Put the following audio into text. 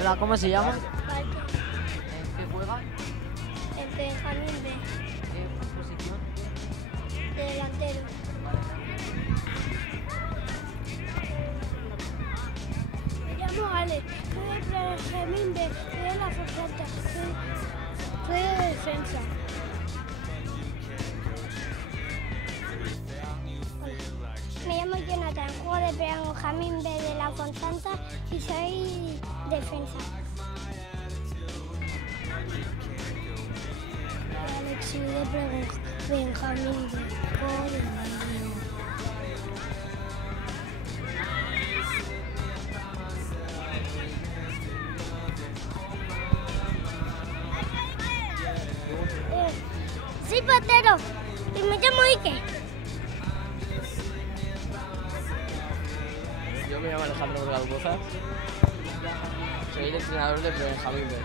Hola, ¿cómo se llama? Vale. ¿En qué juega? El Benjamín B, ¿Qué posición? de delantero. Me llamo Ale, soy el Benjamín B, soy de la Fontanta, soy de defensa. Me llamo Jonathan, juego de Benjamín B de la Fontanta y soy defensa. Alex, soy de Benjamín B, juego de medio. Soy portero y me llamo Ike. Yo me llamo Alejandro Galboza, soy el entrenador de Benjamín B.